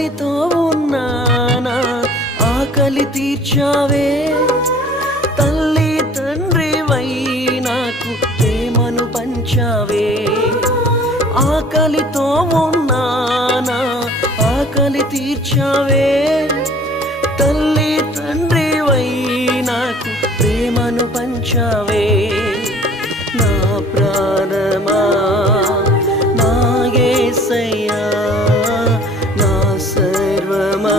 ఆకలితో ఉన్నానా ఆకలి తీర్చావే తల్లి తండ్రివై నాకు ప్రేమను పంచావే ఆకలితో ఉన్నానా ఆకలి తీర్చావే తల్లి తండ్రివై నాకు ప్రేమను పంచావే నా ప్రాణమా నా యేసయ్యా నా సర్వమా